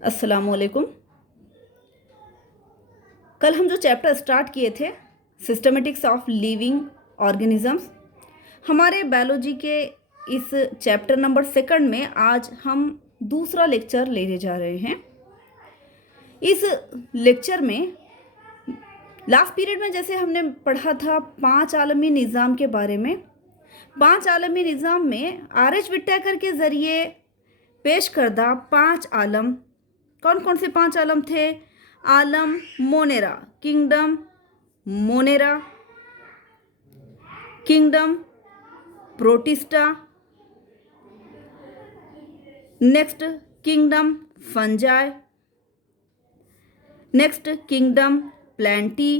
अस्सलामुअलैकुम। कल हम जो चैप्टर स्टार्ट किए थे सिस्टमेटिक्स ऑफ लिविंग ऑर्गेनिजम्स, हमारे बायोलॉजी के इस चैप्टर नंबर 2 में आज हम दूसरा लेक्चर लेने जा रहे हैं। इस लेक्चर में लास्ट पीरियड में जैसे हमने पढ़ा था 5 आलमी निज़ाम के बारे में। 5 आलमी निज़ाम में आर.एच. विट्टेकर के ज़रिए पेश करदा 5 आलम, कौन कौन से 5 आलम थे? आलम Monera, kingdom Monera, kingdom Protista, next kingdom Fungi, next kingdom Plantae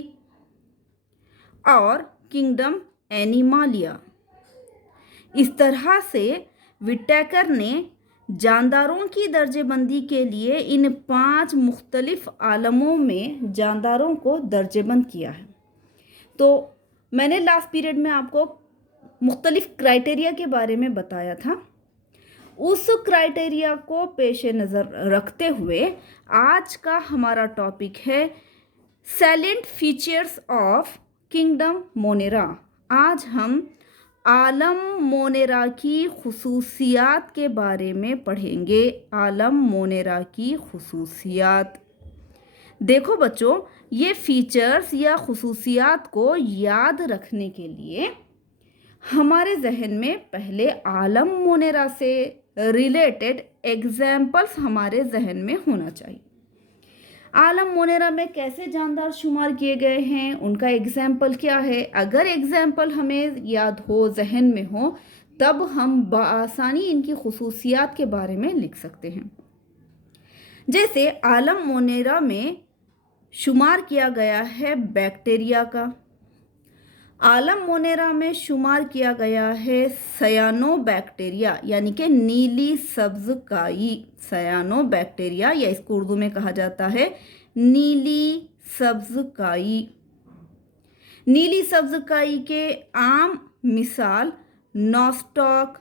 और किंगडम एनिमालिया। इस तरह से विट्टेकर ने जानदारों की दर्जेबंदी के लिए इन 5 मुख्तलिफ आलमों में जानदारों को दर्जेबंद किया है। तो मैंने लास्ट पीरियड में आपको मुख्तलिफ क्राइटेरिया के बारे में बताया था। उस क्राइटेरिया को पेश नज़र रखते हुए आज का हमारा टॉपिक है सैलेंट फीचर्स ऑफ किंगडम मोनेरा। आज हम आलम मोनेरा की खुसूसियात के बारे में पढ़ेंगे। आलम मोनेरा की खुसूसियात। देखो बच्चों, ये फीचर्स या खुसूसियात को याद रखने के लिए हमारे जहन में पहले आलम मोनेरा से रिलेटेड एग्जाम्पल्स हमारे जहन में होना चाहिए। आलम मोनेरा में कैसे जानदार शुमार किए गए हैं, उनका एग्जाम्पल क्या है। अगर एग्जाम्पल हमें याद हो, जहन में हो, तब हम बआसानी इनकी खुसूसियात के बारे में लिख सकते हैं। जैसे आलम मोनेरा में शुमार किया गया है बैक्टीरिया का। आलम मोनेरा में शुमार किया गया है सयानो बैक्टीरिया, यानी कि नीली सब्ज काई। सयानो बैक्टीरिया, या इसको उर्दू में कहा जाता है नीली सब्ज काई। नीली सब्ज काई के आम मिसाल नॉस्टॉक,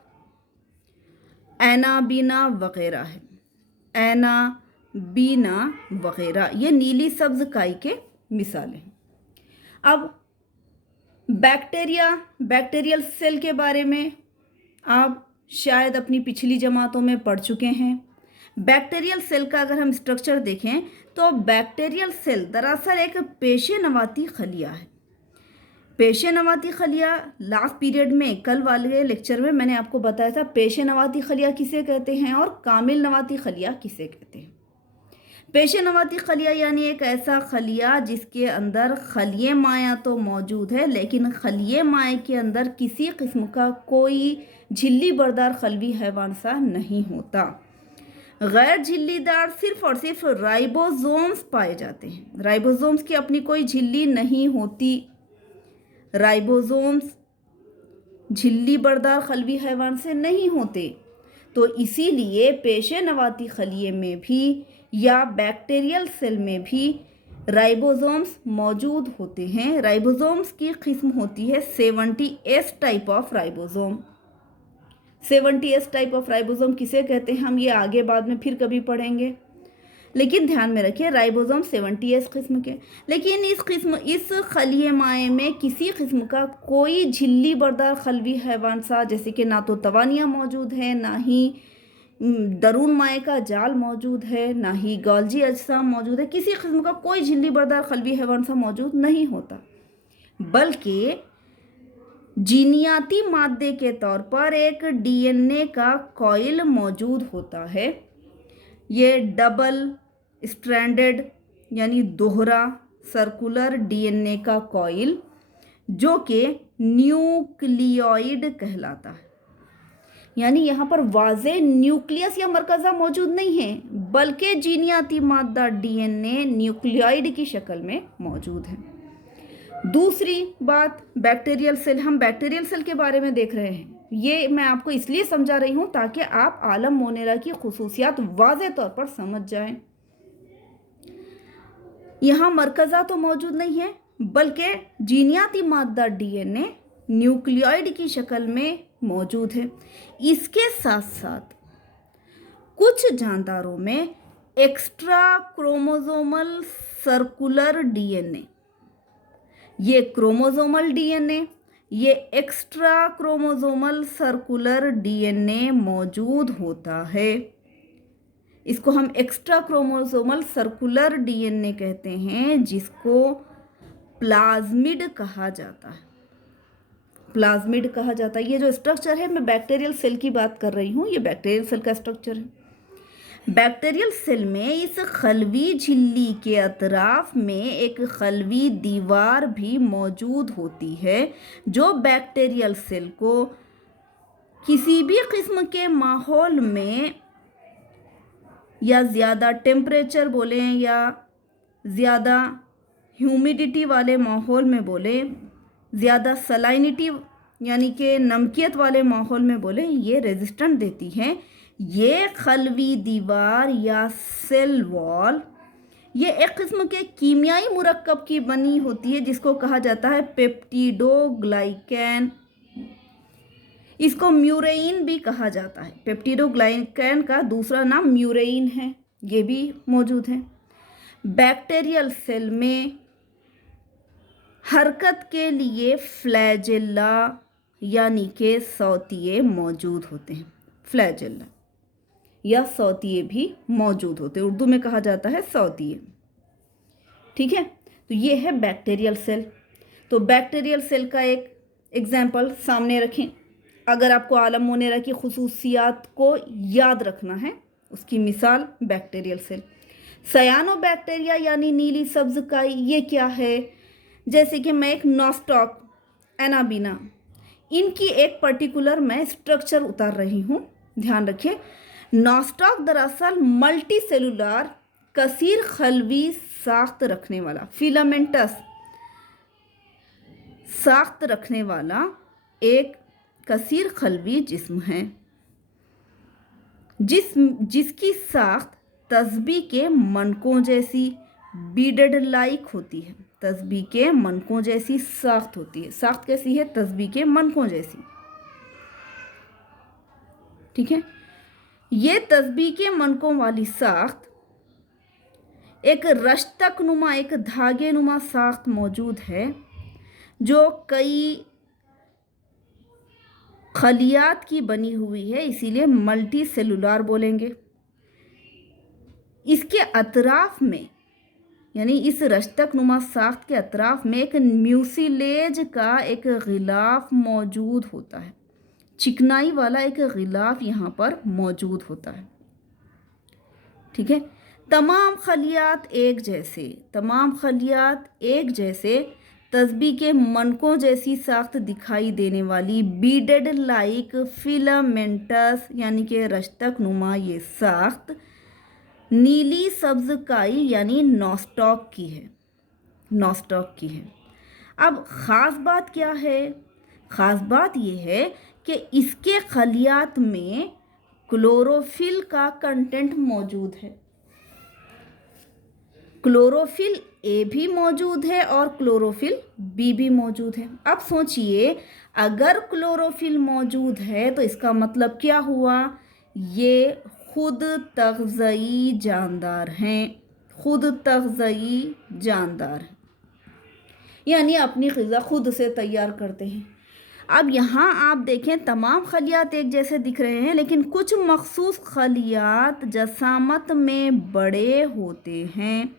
एनाबीना वगैरह है। एनाबीना वगैरह ये नीली सब्ज काई के मिसालें। अब बैक्टीरियल सेल के बारे में आप शायद अपनी पिछली जमातों में पढ़ चुके हैं। बैक्टीरियल सेल का अगर हम स्ट्रक्चर देखें तो बैक्टीरियल सेल दरअसल एक पेशे नवाती खलिया है। पेशे नवाती खलिया लास्ट पीरियड में, कल वाले लेक्चर में मैंने आपको बताया था पेशे नवाती खलिया किसे कहते हैं और कामिल नवाती खलिया किसे कहते हैं। पेशे नवाती खलिया यानी एक ऐसा खलिया जिसके अंदर खलिए माया तो मौजूद है, लेकिन खलिए माए के अंदर किसी किस्म का कोई झिल्ली बरदार खलवी हैवान सा नहीं होता। गैर झिल्लीदार सिर्फ और सिर्फ राइबोसोम्स पाए जाते हैं। राइबोसोम्स की अपनी कोई झिल्ली नहीं होती। राइबोसोम्स झिल्ली बरदार खलवी हैवान से नहीं होते, तो इसीलिए पेशे नवाती खलिए में भी या बैक्टीरियल सेल में भी राइबोसोम्स मौजूद होते हैं। राइबोसोम्स की किस्म होती है 70S type of ribosome. 70S type of ribosome किसे कहते हैं हम ये आगे बाद में फिर कभी पढ़ेंगे, लेकिन ध्यान में रखिए राइबोसोम 70S किस्म के। लेकिन इस खलिए माए में किसी किस्म का कोई झिल्ली बरदार खलवी हैवान सा, जैसे कि ना तो तवानिया मौजूद है, ना ही दरून माए का जाल मौजूद है, ना ही गॉल्जी अजसा मौजूद है। किसी किस्म का कोई झिल्ली बरदार खलवी हैवान सा मौजूद नहीं होता, बल्कि जीनियाती मादे के तौर पर एक DNA का कॉइल मौजूद होता है। ये डबल स्ट्रैंडेड यानी दोहरा सर्कुलर DNA का कॉइल, जो कि न्यूक्लियोइड कहलाता है। यानी यहाँ पर वाज़े न्यूक्लियस या मरकज़ा मौजूद नहीं है, बल्कि जीनियाती मादा DNA न्यूक्लियोइड की शक्ल में मौजूद है। दूसरी बात, बैक्टीरियल सेल। हम बैक्टीरियल सेल के बारे में देख रहे हैं। ये मैं आपको इसलिए समझा रही हूँ ताकि आप आलम मोनेरा की खुसूसियात वाज़े तौर पर समझ जाएं। यहाँ मरकज़ा तो मौजूद नहीं है, बल्कि जीनियाती मादा DNA न्यूक्लियोइड की शक्ल में मौजूद है। इसके साथ साथ कुछ जानदारों में एक्स्ट्रा क्रोमोसोमल सर्कुलर डीएनए। ये क्रोमोसोमल डीएनए, ये एक्स्ट्रा क्रोमोसोमल सर्कुलर डीएनए मौजूद होता है। इसको हम एक्स्ट्रा क्रोमोसोमल सर्कुलर डीएनए कहते हैं, जिसको प्लाज्मिड कहा जाता है। प्लाज्मिड कहा जाता है। ये जो स्ट्रक्चर है, मैं बैक्टीरियल सेल की बात कर रही हूँ, ये बैक्टीरियल सेल का स्ट्रक्चर है। बैक्टीरियल सेल में इस खलवी झिल्ली के अतराफ में एक खलवी दीवार भी मौजूद होती है, जो बैक्टीरियल सेल को किसी भी किस्म के माहौल में, या ज़्यादा टेम्परेचर बोलें या ज़्यादा ह्यूमिडिटी वाले माहौल में बोलें, ज़्यादा सलाइनिटी यानी कि नमकियत वाले माहौल में बोलें, ये रेजिस्टेंट देती हैं। ये खलवी दीवार या सेल वॉल, ये एक किस्म के कीमियाई मुरक्कब की बनी होती है, जिसको कहा जाता है पेप्टिडोग्लाइकैन। इसको म्यूरेइन भी कहा जाता है। पेप्टिडोग्लाइकैन का दूसरा नाम म्यूरेइन है, ये भी मौजूद है। बैक्टीरियल सेल में हरकत के लिए फ्लैजेला यानी के सौतिये मौजूद होते हैं। फ्लैजेला या सौतिये भी मौजूद होते हैं, उर्दू में कहा जाता है सौतिये। ठीक है, तो ये है बैक्टीरियल सेल। तो बैक्टीरियल सेल का एक एग्जाम्पल सामने रखें। अगर आपको आलम मोनेरा की खुसूसियात को याद रखना है, उसकी मिसाल बैक्टीरियल सेल। सयानोबैक्टीरिया यानी नीली सब्ज काई, ये क्या है? जैसे कि मैं एक नॉस्टॉक, एनाबीना, इनकी एक पर्टिकुलर मैं स्ट्रक्चर उतार रही हूँ, ध्यान रखिए। नॉस्टॉक दरअसल मल्टी सेलुलर कसीर खलवी साख्त रखने वाला, फिलामेंटस साख्त रखने वाला एक कसीर खलवी जिस्म है, जिसकी साख्त तस्बी के मनकों जैसी बीडेड लाइक होती है। तस्बी के मनकों जैसी साख्त होती है। साख्त कैसी है? तस्बी के मनकों जैसी। ठीक है, ये तस्बी के मनकों वाली साख्त एक रश्तक नुमा, एक धागे नुमा साख्त मौजूद है, जो कई खलियात की बनी हुई है, इसीलिए मल्टी सेलुलर बोलेंगे। इसके अतराफ में, यानी इस रश्तक नुमा साख्त के अतराफ में एक म्यूसिलेज का एक गिलाफ मौजूद होता है। चिकनाई वाला एक गिलाफ यहाँ पर मौजूद होता है। ठीक है, तमाम खलियात एक जैसे तस्बी के मनकों जैसी साख्त दिखाई देने वाली बीडेड लाइक फिलामेंटस यानी कि रश्तक नुमा ये साख्त नीली सब्ज काई यानी नॉस्टॉक की है। अब ख़ास बात क्या है? ख़ास बात ये है कि इसके खलियात में क्लोरोफिल का कंटेंट मौजूद है। क्लोरोफिल ए भी मौजूद है और क्लोरोफिल बी भी मौजूद है। अब सोचिए, अगर क्लोरोफिल मौजूद है तो इसका मतलब क्या हुआ? ये खुद तग़ज़ई जानदार हैं, यानी अपनी ग़िज़ा खुद से तैयार करते हैं। अब यहाँ आप देखें, तमाम खलियात एक जैसे दिख रहे हैं, लेकिन कुछ मखसूस खलियात जसामत में बड़े होते हैं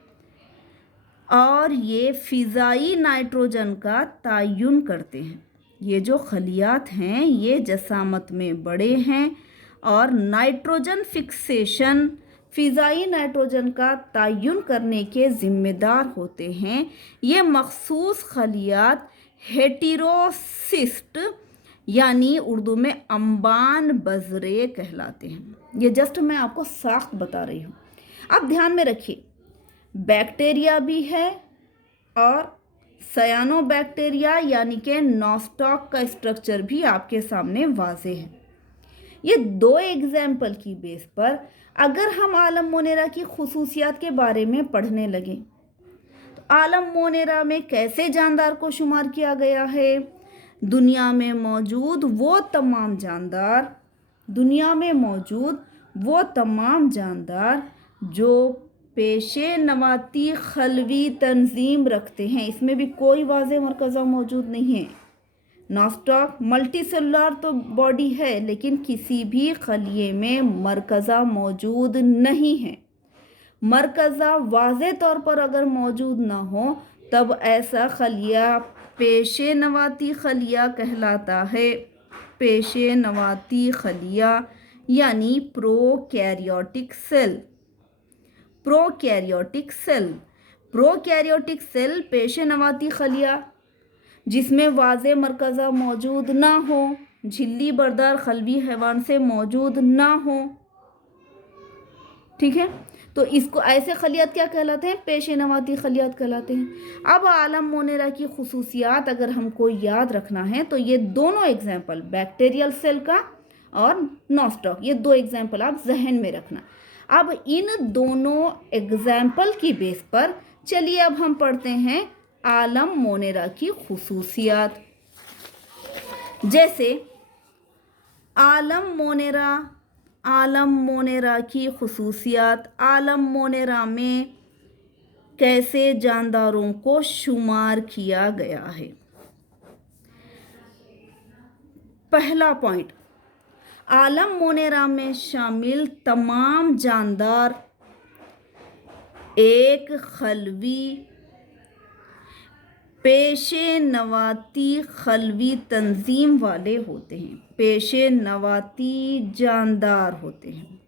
और ये फ़िज़ाई नाइट्रोजन का तयन करते हैं। ये जो खलियात हैं ये जसामत में बड़े हैं और नाइट्रोजन फिक्सेशन, फ़िज़ाई नाइट्रोजन का तयन करने के ज़िम्मेदार होते हैं। ये मखसूस खलियात हेटेरोसिस्ट यानी उर्दू में अंबान बज़रे कहलाते हैं। ये जस्ट मैं आपको साख्त बता रही हूँ। अब ध्यान में रखिए, बैक्टीरिया भी है और सयानोबैक्टीरिया यानी कि नॉस्टॉक का स्ट्रक्चर भी आपके सामने वाज़े है। ये दो एग्जाम्पल की बेस पर अगर हम आलम मोनेरा की खुसूसियात के बारे में पढ़ने लगें, तो आलम मोनेरा में कैसे जानदार को शुमार किया गया है? दुनिया में मौजूद वो तमाम जानदार जो पेशे नवाती खलवी तंजीम रखते हैं, इसमें भी कोई वाज़ेह मरकज़ा मौजूद नहीं है। नॉस्टॉक मल्टी सेलुलर तो बॉडी है, लेकिन किसी भी खलिए में मरकज़ा मौजूद नहीं है। मरकज़ा वाज़े तौर पर अगर मौजूद ना हो तब ऐसा खलिया पेशे नवाती खलिया कहलाता है। पेशे नवाती खलिया यानी prokaryotic cell. Prokaryotic cell, prokaryotic cell पेशे नवाती खलिया जिसमें वाज़े मरकज़ा मौजूद ना हो, झिल्ली बरदार खलवी हैवान से मौजूद ना हो। ठीक है, तो इसको ऐसे खलियात क्या कहलाते हैं? पेशे नवाती खलियात कहलाते हैं। अब आलम मोनेरा की खुसूसियात अगर हमको याद रखना है तो ये दोनों एग्जाम्पल, बैक्टीरियल सेल का और नॉस्टॉक, ये दो एग्जाम्पल आप जहन में रखना। अब इन दोनों एग्जाम्पल की बेस पर चलिए अब हम पढ़ते हैं आलम मोनेरा की खुसूसियात। जैसे आलम मोनेरा की खुसूसियात, आलम मोनेरा में कैसे जानदारों को शुमार किया गया है। पहला पॉइंट, आलम मोनेरा में शामिल तमाम जानदार एक खलवी पेशे नवाती खलवी तंजीम वाले होते हैं। पेशे नवाती जानदार होते हैं।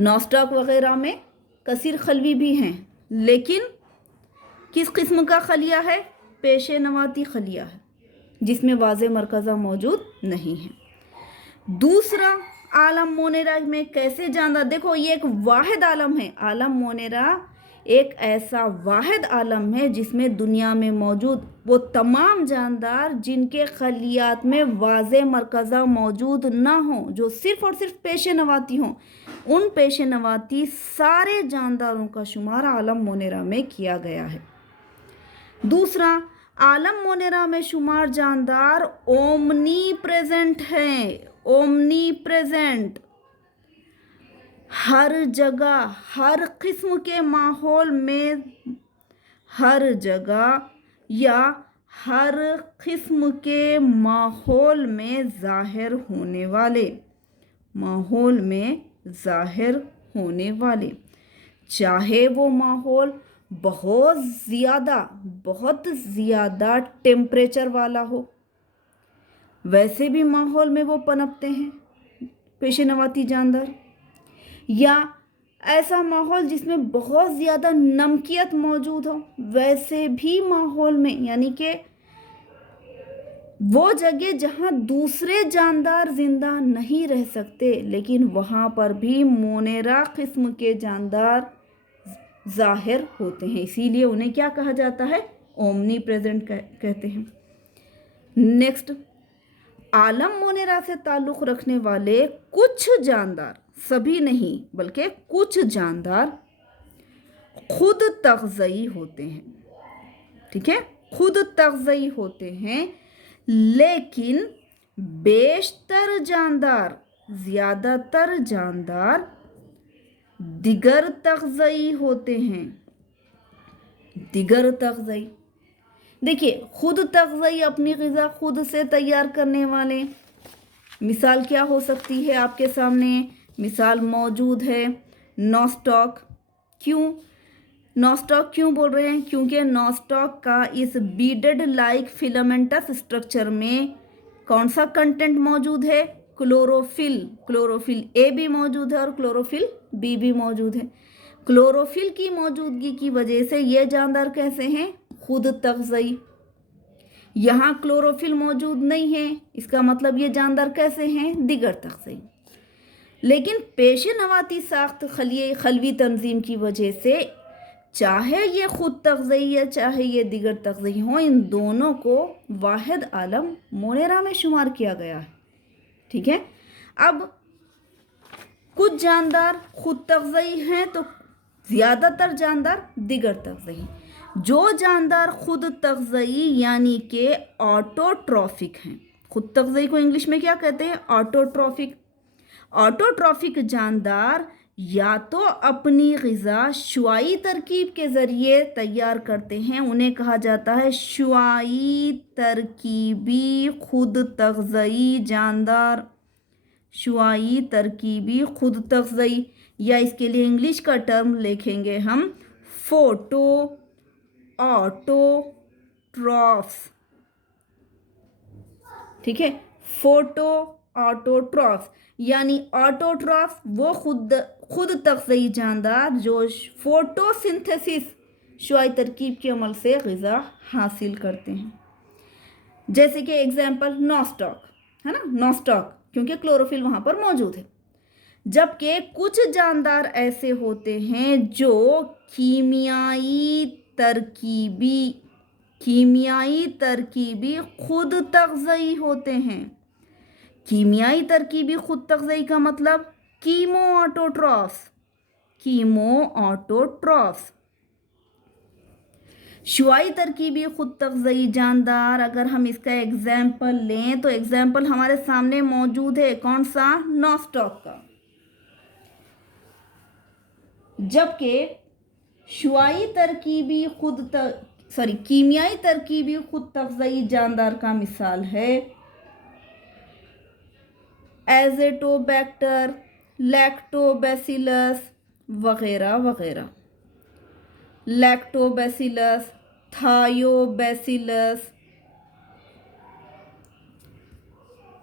नॉस्टॉक वगैरह में कसीर खलवी भी हैं, लेकिन किस किस्म का खलिया है? पेशे नवाती खलिया है जिसमें वाज़े मरकज़ा मौजूद नहीं है। दूसरा, आलम मोनेरा में कैसे जानदार, देखो ये एक वाहिद आलम है। आलम मोनेरा एक ऐसा वाहिद आलम है जिसमें दुनिया में मौजूद वो तमाम जानदार जिनके खलियात में वाज़े मरकज़ा मौजूद ना हो, जो सिर्फ़ और सिर्फ पेशे नवाती हों, उन पेशे नवाती सारे जानदारों का शुमार आलम मोनेरा में किया गया है। दूसरा, आलम मोनेरा में शुमार जानदार ओमनी प्रेजेंट हैं। ओमनी प्रेजेंट, हर जगह, हर किस्म के माहौल में, हर जगह या हर किस्म के माहौल में ज़ाहिर होने वाले, माहौल में ज़ाहिर होने वाले, चाहे वो माहौल बहुत ज़्यादा टेम्परेचर वाला हो, वैसे भी माहौल में वो पनपते हैं पेशे नवाती जानदार, या ऐसा माहौल जिसमें बहुत ज़्यादा नमकियत मौजूद हो, वैसे भी माहौल में, यानी कि वो जगह जहाँ दूसरे जानदार जिंदा नहीं रह सकते, लेकिन वहाँ पर भी मोनेरा किस्म के जानदार ज़ाहिर होते हैं, इसीलिए उन्हें क्या कहा जाता है? ओमनी प्रेजेंट कहते हैं। नेक्स्ट, आलम मोनेरा से ताल्लुक़ रखने वाले कुछ जानदार, सभी नहीं बल्कि कुछ जानदार खुद तग़ज़ई होते हैं। ठीक है, खुद तग़ज़ई होते हैं, लेकिन बेशतर जानदार, ज़्यादातर जानदार दिगर तग़ज़ई होते हैं। दिगर तग़ज़ई, देखिए खुद तग़ज़ई अपनी ग़िज़ा खुद से तैयार करने वाले, मिसाल क्या हो सकती है? आपके सामने मिसाल मौजूद है नॉस्टॉक। नॉस्टॉक क्यों बोल रहे हैं? क्योंकि नॉस्टॉक का इस बीडेड लाइक फिलामेंटस स्ट्रक्चर में कौन सा कंटेंट मौजूद है? क्लोरोफिल। क्लोरोफिल ए भी मौजूद है और क्लोरोफिल बी भी मौजूद है। क्लोरोफिल की मौजूदगी की वजह से ये जानदार कैसे हैं? खुद तग़ज़ई। यहाँ क्लोरोफिल मौजूद नहीं है, इसका मतलब ये जानदार कैसे हैं? दिगर तग़ज़ई। लेकिन पेशे नवाती साख्त खलवी तंजीम की वजह से चाहे ये खुद तग़ज़ई या चाहे ये दिगर तग़ज़ई हो, इन दोनों को वाहिद आलम मोनेरा में शुमार किया गया है। ठीक है, अब कुछ जानदार खुद तग़ज़ई हैं तो ज़्यादातर जानदार दिगर तग़ज़ई। जो जानदार खुद तग़ज़ई यानी कि ऑटोट्रॉफिक हैं, खुद तग़ज़ई को इंग्लिश में क्या कहते हैं? ऑटोट्रॉफिक। ऑटोट्रॉफिक जानदार या तो अपनी ग़िज़ा शुआई तरकीब के ज़रिए तैयार करते हैं, उन्हें कहा जाता है शुआई तरकीबी खुद तग़ज़ई जानदार। शुआई तरकीबी खुद तग़ज़ई, या इसके लिए इंग्लिश का टर्म लिखेंगे हम फोटो ऑटोट्रॉफ्स। ठीक है, फोटो ऑटोट्रॉफ्स यानी ऑटोट्रॉफ्स वो खुद तग़ज़ई जानदार जो फोटोसिंथेसिस शुआई तरकीब के अमल से ग़िज़ा हासिल करते हैं। जैसे कि एग्जाम्पल नॉस्टॉक है ना, नॉस्टॉक क्योंकि क्लोरोफिल वहाँ पर मौजूद है। जबकि कुछ जानदार ऐसे होते हैं जो कीमियाई तरकीबी खुद तग़ज़ई होते हैं। कीमियाई तरकीबी खुद तग़ज़ई का मतलब कीमो ऑटोट्रॉफ्स। शुआई तरकीबी खुद तग़ज़ई जानदार, अगर हम इसका एग्जाम्पल लें तो एग्जाम्पल हमारे सामने मौजूद है, कौन सा? नॉस्टॉक का। जबकि कीमियाई तरकीबी खुद तग़ज़ई जानदार का मिसाल है एज़ोटोबैक्टर, लैक्टोबैसिलस वगैरह वगैरह। लैक्टोबैसिलस, थायोबैसिलस,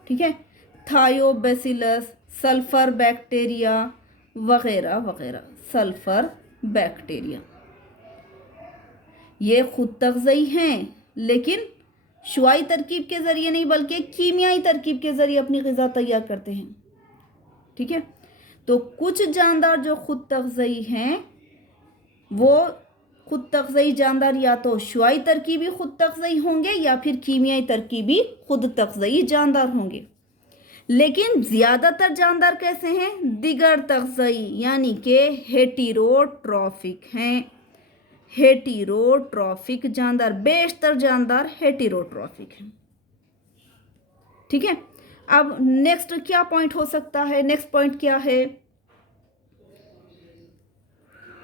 ठीक है, थायोबैसिलस, सल्फर बैक्टीरिया वगैरह वगैरह। सल्फर बैक्टीरिया ये खुद तग़ज़ई हैं, लेकिन शुआई तरकीब के ज़रिए नहीं बल्कि कीमियाई तरकीब के ज़रिए अपनी ग़िज़ा तैयार करते हैं। ठीक है, तो कुछ जानदार जो खुद तग़ज़ई हैं वो खुद तग़ज़ई जानदार या तो शुआई तरकीबी खुद तग़ज़ई होंगे या फिर कीमियाई तरकीबी खुद तग़ज़ई जानदार होंगे। लेकिन ज़्यादातर जानदार कैसे हैं? दिगर तग़ज़ई यानी कि हेटेरोट्रॉफिक हैं। हेटेरोट्रॉफिक जानदार, बेशतर जानदार हेटेरोट्रॉफिक हैं। ठीक है, अब नेक्स्ट क्या पॉइंट हो सकता है? नेक्स्ट पॉइंट क्या है?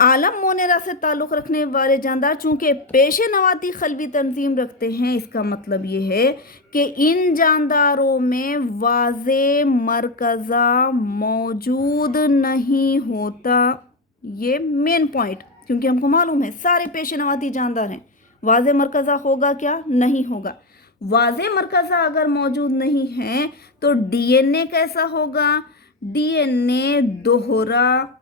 आलम मोनेरा से ताल्लुक़ रखने वाले जानदार चूँकि पेशे नवाती खलवी तंजीम रखते हैं, इसका मतलब ये है कि इन जानदारों में वाज़े मरकज़ा मौजूद नहीं होता। ये मेन पॉइंट, क्योंकि हमको मालूम है सारे पेशे नवाती जानदार हैं, वाज़े मरकज़ा होगा क्या? नहीं होगा। वाज़े मरकज़ा अगर मौजूद नहीं है तो डीएनए कैसा होगा? डीएनए दोहरा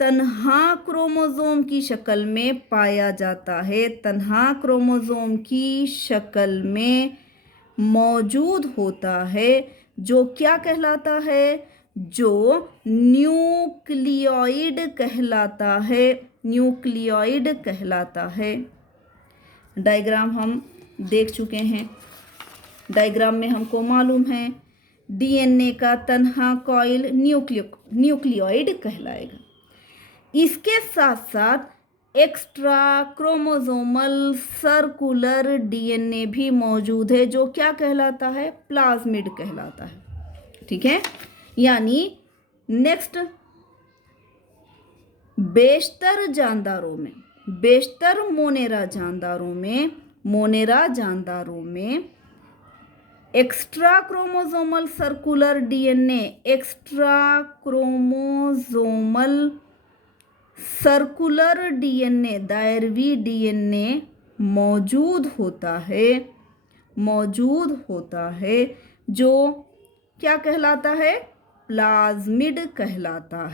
तन्हा क्रोमोज़ोम की शक्ल में पाया जाता है, तन्हा क्रोमोज़ोम की शक्ल में मौजूद होता है, जो क्या कहलाता है? जो न्यूक्लियोइड कहलाता है। न्यूक्लियोइड कहलाता है। डायग्राम हम देख चुके हैं। डायग्राम में हमको मालूम है डीएनए का तन्हा कॉइल न्यूक्लियोइड कहलाएगा। इसके साथ साथ एक्स्ट्रा क्रोमोसोमल सर्कुलर डीएनए भी मौजूद है, जो क्या कहलाता है? प्लाज्मिड कहलाता है। ठीक है, यानी नेक्स्ट बेशतर मोनेरा जानदारों में extra chromosomal circular DNA, extra chromosomal circular DNA, दायरवी डीएनए मौजूद होता है, जो क्या कहलाता है? प्लाज्मिड कहलाता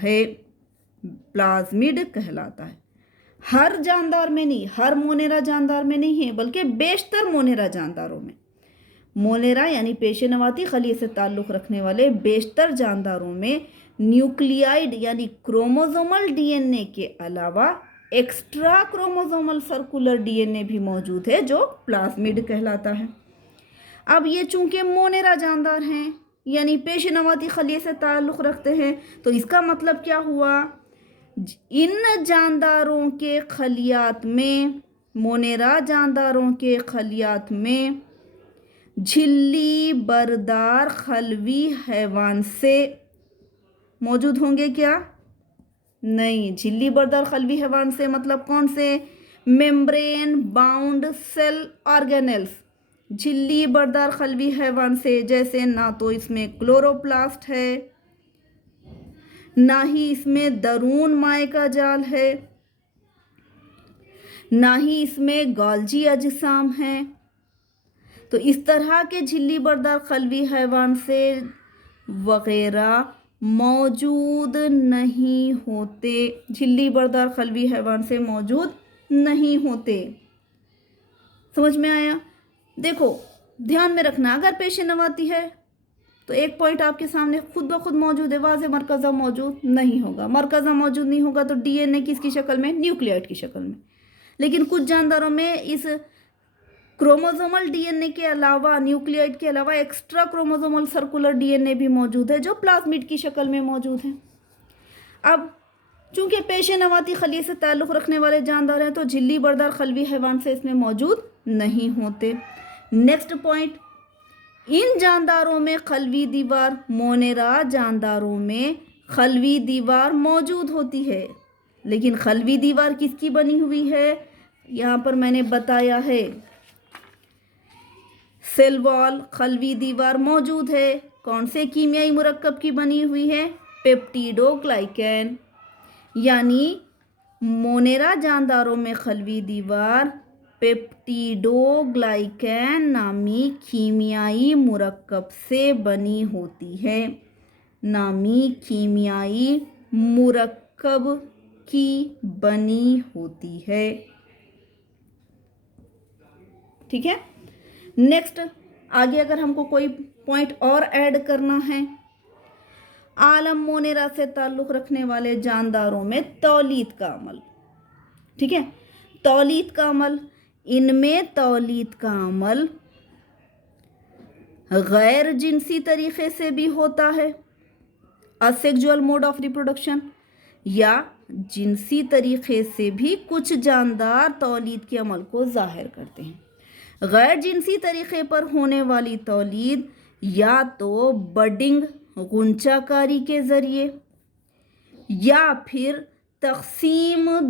है। हर जानदार में नहीं, हर मोनेरा जानदार में नहीं है, बल्कि बेशतर मोनेरा जानदारों में। मोनेरा यानी पेशे नवाती खलिए से ताल्लुक़ रखने वाले बेशतर जानदारों में न्यूक्लियाइड यानी क्रोमोसोमल डीएनए के अलावा एक्स्ट्रा क्रोमोसोमल सर्कुलर डीएनए भी मौजूद है, जो प्लाज्मिड कहलाता है। अब ये चूंकि मोनेरा जानदार हैं यानी पेशे नवाती खलिए से ताल्लुक़ रखते हैं, तो इसका मतलब क्या हुआ? इन जानदारों के खलियात में, मोनेरा जानदारों के खलियात में झिल्ली बरदार खलवी हैवान से मौजूद होंगे क्या? नहीं। झिल्ली बरदार खलवी हैवान से मतलब कौन से? Membrane bound cell organelles. झिल्ली बरदार खलवी हैवान से जैसे ना तो इसमें क्लोरोप्लास्ट है, ना ही इसमें दरून माय का जाल है, ना ही इसमें गॉल्जी अजसाम है। तो इस तरह के झिल्ली बरदार खलवी हैवान से वगैरह मौजूद नहीं होते। झिल्ली बरदार खलवी हैवान से मौजूद नहीं होते। समझ में आया? देखो ध्यान में रखना, अगर पेश नवाती है तो एक पॉइंट आपके सामने खुद ब खुद मौजूद है, वाज़े मरकज़ा मौजूद नहीं होगा। मरकज़ा मौजूद नहीं होगा तो डीएनए किसकी शक्ल में? न्यूक्लियोटाइड की शक्ल में। लेकिन कुछ जानदारों में इस क्रोमोसोमल डीएनए के अलावा, न्यूक्लियोटाइड के अलावा एक्स्ट्रा क्रोमोसोमल सर्कुलर डीएनए भी मौजूद है जो प्लाज्मिड की शक्ल में मौजूद है। अब चूंकि पेश नवाती खलिए से ताल्लुक़ रखने वाले जानदार हैं तो झिल्ली बरदार खलवी हैवान से इसमें मौजूद नहीं होते। नेक्स्ट पॉइंट, इन जानदारों में खलवी दीवार, मोनेरा जानदारों में खलवी दीवार मौजूद होती है। लेकिन खलवी दीवार किसकी बनी हुई है? यहाँ पर मैंने बताया है, सेल वॉल खलवी दीवार मौजूद है। कौन से कीमियाई मुरक्कब की बनी हुई है? पेप्टिडोग्लाइकैन। यानी मोनेरा जानदारों में खलवी दीवार पेप्टिडोग्लाइकैन नामी कीमियाई मुरक्कब से बनी होती है। नामी कीमियाई मुरक्कब की बनी होती है। ठीक है। नेक्स्ट आगे अगर हमको कोई पॉइंट और ऐड करना है, आलम मोनेरा से ताल्लुक़ रखने वाले जानदारों में तौलीद का अमल। ठीक है, तौलीद का अमल, इनमें तौलीद का अमल गैर जिनसी तरीक़े से भी होता है, असेक्सुअल मोड ऑफ रिप्रोडक्शन, या जिनसी तरीक़े से भी कुछ जानदार तौलीद के अमल को ज़ाहिर करते हैं। गैर जिनसी तरीक़े पर होने वाली तौलीद या तो बडिंग गुंचाकारी के ज़रिए या फिर तक़सीम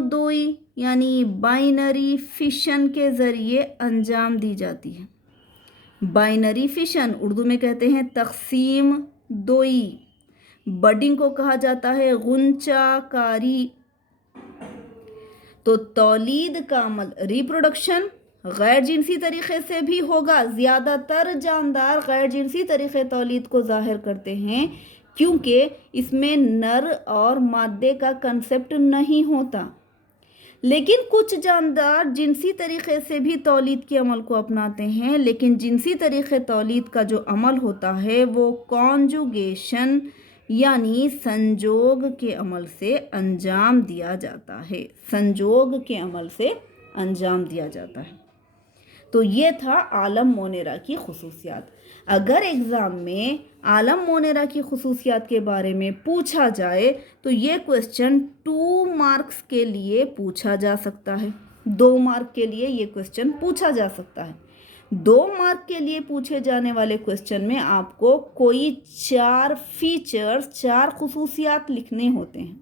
दोई यानी बाइनरी फिशन के ज़रिए अंजाम दी जाती है। बाइनरी फिशन उर्दू में कहते हैं तक़सीम दोई, बडिंग को कहा जाता है गुंचाकारी। तो तौलीद का अमल रिप्रोडक्शन गैर जिनसी तरीक़े से भी होगा। ज़्यादातर जानदार गैर जिनसी तरीक़े तौलीद को ज़ाहिर करते हैं क्योंकि इसमें नर और मादे का कंसेप्ट नहीं होता। लेकिन कुछ जानदार जिनसी तरीक़े से भी तौलीद के अमल को अपनाते हैं, लेकिन जिनसी तरीक़े तौलीद का जो अमल होता है वो कॉन्जुगेशन यानी संजोग के अमल से अंजाम दिया जाता है। संजोग के अमल से अंजाम दिया जाता है। तो ये था आलम मोनेरा की खुसूसियात। अगर एग्ज़ाम में आलम मोनेरा की खुसूसियात के बारे में पूछा जाए तो ये क्वेश्चन 2 मार्क्स के लिए पूछा जा सकता है। 2 मार्क के लिए ये क्वेश्चन पूछा जा सकता है। 2 मार्क के लिए पूछे जाने वाले क्वेश्चन में आपको कोई 4 फीचर्स, 4 खुसूसियात लिखने होते हैं।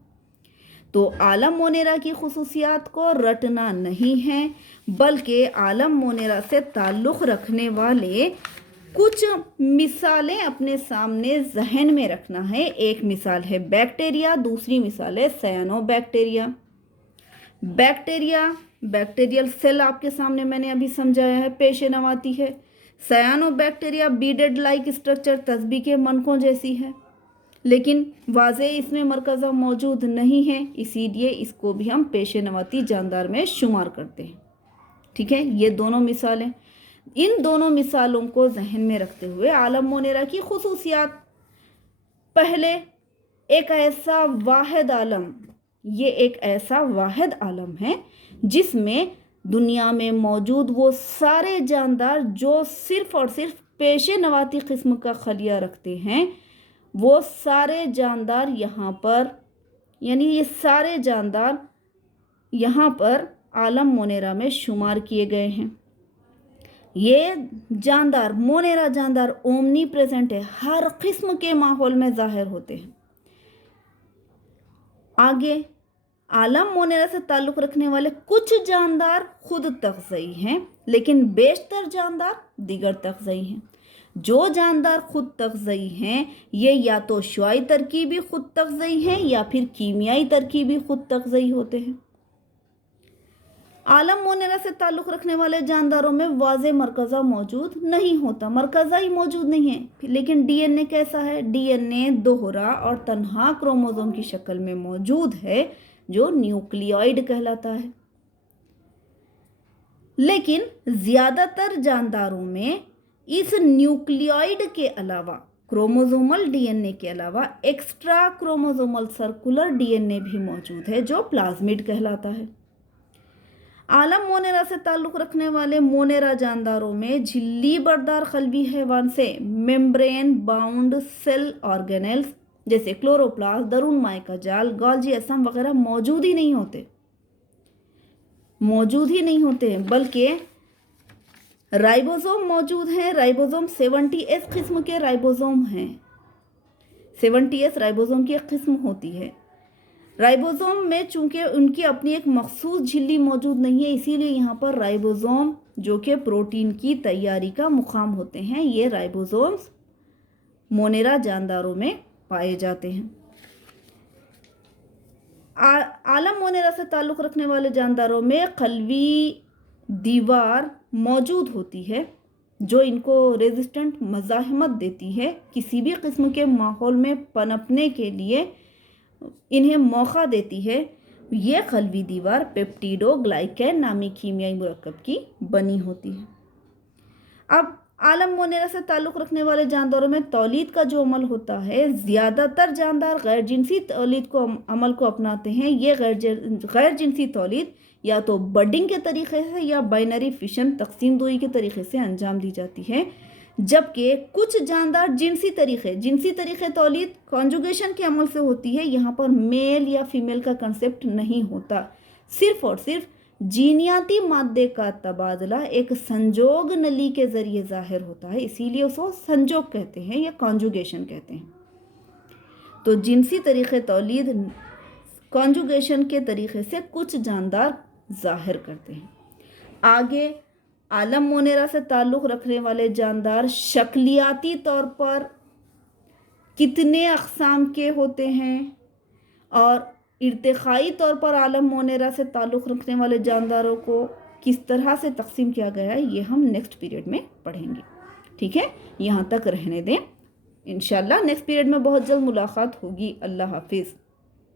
तो आलम मोनेरा की खुसूसियात को रटना नहीं है, बल्कि आलम मोनेरा से ताल्लुक़ रखने वाले कुछ मिसालें अपने सामने जहन में रखना है। एक मिसाल है बैक्टीरिया, दूसरी मिसाल है साइनोबैक्टीरिया। बैक्टीरियल सेल आपके सामने मैंने अभी समझाया है, पेश नवाती है। साइनोबैक्टीरिया बीडेड लाइक स्ट्रक्चर, तस्बीह के मनकों जैसी है, लेकिन वाज़े इसमें मरकज़ा मौजूद नहीं है, इसीलिए इसको भी हम पेश नवाती जानदार में शुमार करते हैं। ठीक है, ये दोनों मिसालें, इन दोनों मिसालों को जहन में रखते हुए आलम मोनेरा की खुसूसियात। पहले, एक ऐसा वाहिद आलम, ये एक ऐसा वाहिद आलम है जिसमें दुनिया में मौजूद वो सारे जानदार जो सिर्फ़ और सिर्फ पेश नवाती किस्म का खलिया रखते हैं, वो सारे जानदार यहाँ पर, यानी ये सारे जानदार यहाँ पर आलम मोनेरा में शुमार किए गए हैं। ये जानदार मोनेरा जानदार ओमनी प्रेजेंट है, हर किस्म के माहौल में जाहिर होते हैं। आगे, आलम मोनेरा से ताल्लुक़ रखने वाले कुछ जानदार खुद तग़ज़ई हैं, लेकिन बेशतर जानदार दीगर तग़ज़ई हैं। जो जानदार खुद तग़ज़ई हैं ये या तो शुआई तरकीबी खुद तग़ज़ई हैं या फिर कीमियाई तरकीबी खुद तग़ज़ई होते हैं। आलम मोनेरा से ताल्लुक़ रखने वाले जानदारों में वाज़े मरकज़ा मौजूद नहीं होता, मरकज़ा ही मौजूद नहीं है। लेकिन डीएनए कैसा है? डीएनए दोहरा और तन्हा क्रोमोसोम की शक्ल में मौजूद है, जो न्यूक्लियोइड कहलाता है। लेकिन ज़्यादातर जानदारों में इस न्यूक्लियोइड के अलावा, क्रोमोसोमल डीएनए के अलावा एक्स्ट्रा क्रोमोसोमल सर्कुलर डीएनए भी मौजूद है, जो प्लाज्मिड कहलाता है। आलम मोनेरा से ताल्लुक़ रखने वाले मोनेरा जानदारों में झिल्ली बरदार खलवी हैवान से मेम्ब्रेन बाउंड सेल ऑर्गेनेल्स जैसे क्लोरोप्लास्ट, दरून माइका जाल, गोल्जी असम वगैरह मौजूद ही नहीं होते हैं, बल्कि राइबोसोम मौजूद हैं। राइबोसोम 70S किस्म के राइबोसोम हैं। 70S राइबोसोम की एक किस्म होती है। राइबोसोम में चूंकि उनकी अपनी एक मखसूस झिल्ली मौजूद नहीं है, इसीलिए यहाँ पर राइबोसोम जो कि प्रोटीन की तैयारी का मुकाम होते हैं, ये राइबोसोम्स मोनेरा जानदारों में पाए जाते हैं। आलम मोनेरा से ताल्लुक़ रखने वाले जानदारों में कल्वी दीवार मौजूद होती है, जो इनको रेजिस्टेंट मज़ाहमत देती है, किसी भी किस्म के माहौल में पनपने के लिए इन्हें मौका देती है। ये कल्वी दीवार पेप्टिडोग्लाइकैन नामी कीमियाई मुरक्कब की बनी होती है। अब आलम मोनेरा से ताल्लुक़ रखने वाले जानदारों में तौलीद का जो अमल होता है, ज़्यादातर जानदार गैर जिनसी तौलीद को अमल को अपनाते हैं। ये गैर जिनसी तौलीद या तो बडिंग के तरीक़े से या बाइनरी फिशन तकसीम दोई के तरीक़े से अंजाम दी जाती है, जबकि कुछ जानदार जिनसी तरीक़े तौलीद कॉन्जुगेशन के अमल से होती है। यहाँ पर मेल या फीमेल का कंसेप्ट नहीं होता, सिर्फ़ और सिर्फ जीनियाती मादे का तबादला एक संजोग नली के ज़रिए ज़ाहिर होता है, इसीलिए उसको संजोग कहते हैं या कॉन्जुगेशन कहते हैं। तो जिनसी तरीक़े तौलीद कॉन्जुगेशन के तरीक़े से कुछ जानदार ज़ाहिर करते हैं। आगे, आलम मोनेरा से ताल्लुक़ रखने वाले जानदार शक्लियाती तौर पर कितने अक़साम के होते हैं और इर्तिक़ाई तौर पर आलम मोनेरा से ताल्लुक़ रखने वाले जानदारों को किस तरह से तकसीम किया गया है, ये हम नेक्स्ट पीरियड में पढ़ेंगे। ठीक है, यहाँ तक रहने दें। इंशाल्लाह नेक्स्ट पीरियड में बहुत जल्द मुलाकात होगी। अल्लाह हाफिज़।